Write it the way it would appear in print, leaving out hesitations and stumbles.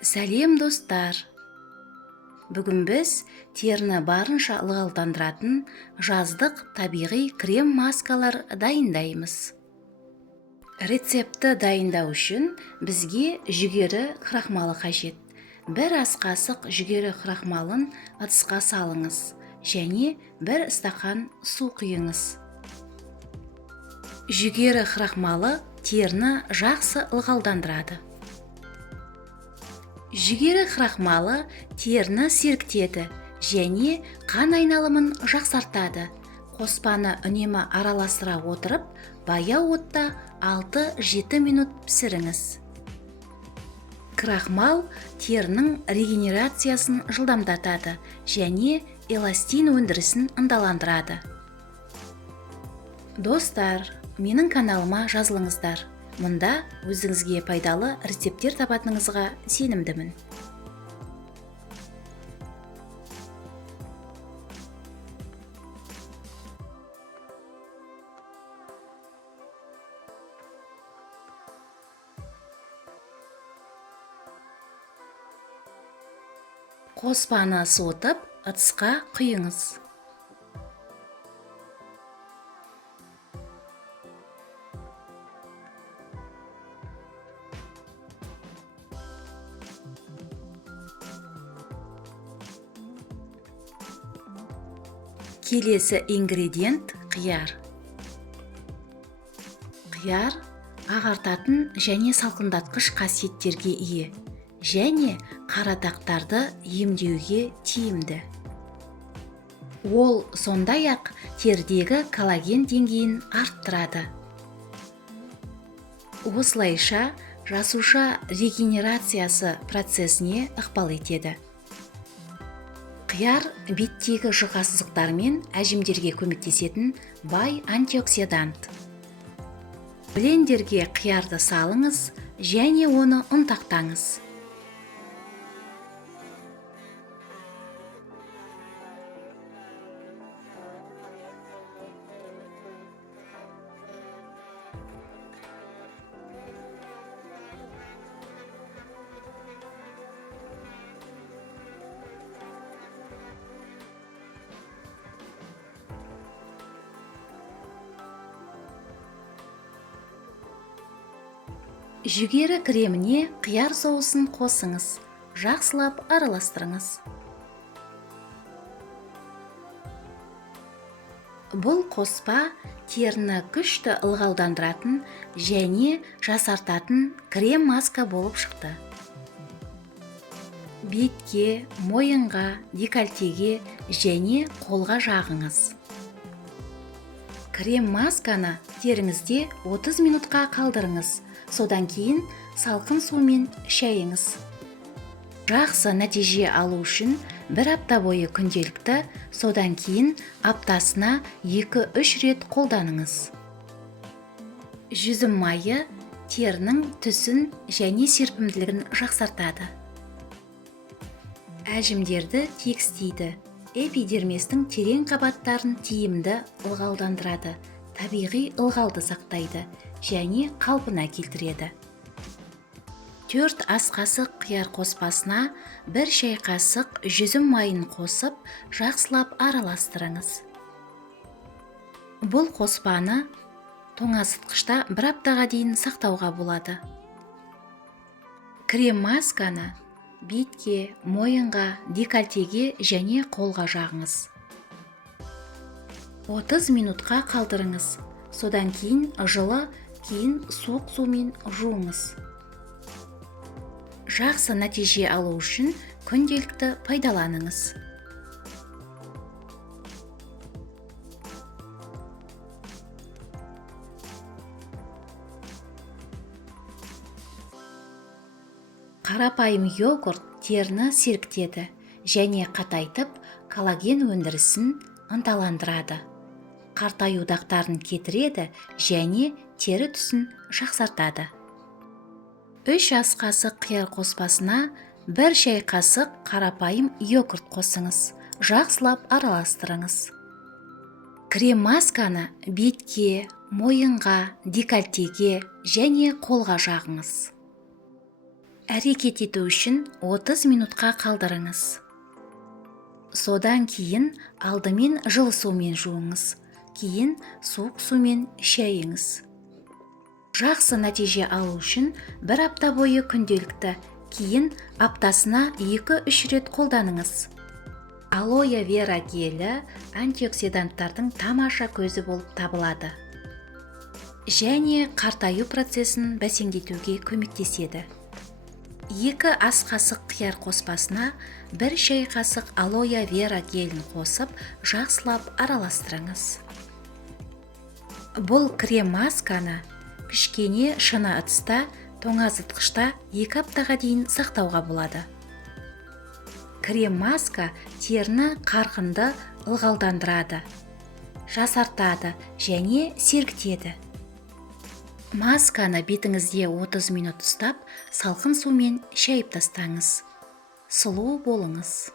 Сәлем достар! Бүгін біз теріні барынша ылғалдандыратын жаздық табиғи крем маскалар дайындаймыз. Рецепті дайындау үшін бізге жүгері крахмалы қажет. Бір ас қасық жүгері крахмалын ыдысқа салыңыз және бір стақан су құйыңыз. Жүгері крахмалы теріні жақсы ылғалдандырады. Жүгері крахмалы теріні сергітеді және қан айналымын жақсартады. Қоспаны үнемі араластыра отырып, баяу отта 6-7 минут пісіріңіз. Крахмал терінің регенерациясын жылдамдатады және эластин өндірісін ынталандырады. Достар, менің каналыма жазылыңыздар. Мұнда өзіңізге пайдалы рецептер табатыныңызға сенімдімін. Қоспаны суытып, ыдысқа құйыңыз. Келесі ингредиент қияр. Қияр ағартатын және салқындатқыш қасиеттерге ие және қаратақтарды емдеуге тиімді. Ол сондай-ақ терідегі коллаген деңгейін арттырады. Осылайша жасуша регенерациясы процесіне ықпал етеді. Қияр беттегі жұқасыздықтар мен әжімдерге көмектесетін бай антиоксидант. Блендерге қиярды салыңыз және оны ұнтақтаңыз. Жүгері креміне қияр соусын қосыңыз, жақсылап араластырыңыз. Бұл қоспа теріні күшті ылғалдандыратын және жасартатын крем маска болып шықты. Бетке, мойынға, декольтеге және қолға жағыңыз. Крем масканы теріңізде 30 минутқа қалдырыңыз. Содан кейін салқын сумен шайыңыз. Жақсы нәтиже алу үшін бір апта бойы күнделікті, содан кейін аптасына 2-3 рет қолданыңыз. Жүзім майы терінің түсін және серпімділігін жақсартады. Әжімдерді тегістейді. Эпидермистің терең қабаттарын тиімді ылғалдандырады, табиғи ылғалды сақтайды және қалпына келтіреді. 4 ас қасық қияр қоспасына 1 шай қасық жүзім майын қосып, жақсылап араластырыңыз. Бұл қоспаны тоңазытқышта 1 аптаға дейін сақтауға болады. Крем масканы бетке, мойынға, декольтеге және қолға жағыңыз. 30 минутқа қалдырыңыз. Содан кейін жылы, кейін суық сумен жуыңыз. Жақсы нәтиже алу үшін күнделікті пайдаланыңыз. Қарапайым йогурт теріні сергітеді және қатайтып, коллаген өндірісін ынталандырады. Қартаю дақтарын кетіреді және тері түсін жақсартады. 3 ас қасық қияр қоспасына 1 шай қасық қарапайым йогурт қосыңыз. Жақсылап араластырыңыз. Крем масканы бетке, мойынға, декольтеге және қолға жағыңыз. әрекет ету үшін 30 минутқа қалдырыңыз. Содан кейін алдымен жылы сумен жуыңыз, кейін суық сумен шайыңыз. Жақсы нәтиже алу үшін 1 апта бойы күнделікті, кейін аптасына 2-3 рет қолданыңыз. Алоэ вера гелі антиоксиданттардың тамаша көзі болып табылады. Және қартаю процесін бәсеңдетуге көмектеседі. 2 ас қасық қияр қоспасына 1 шай қасық алоэ вера гелін қосып, жақсылап араластырыңыз. Бұл крем масканы кішкене шыны ыдыста, тоңазытқышта 2 аптаға дейін сақтауға болады. Крем маска теріні қарқынды ылғалдандырады, жасартады және сергітеді. Масканы бетіңізде 30 минут ұстап, салқын сумен шайып тастаңыз. Сұлу болыңыз.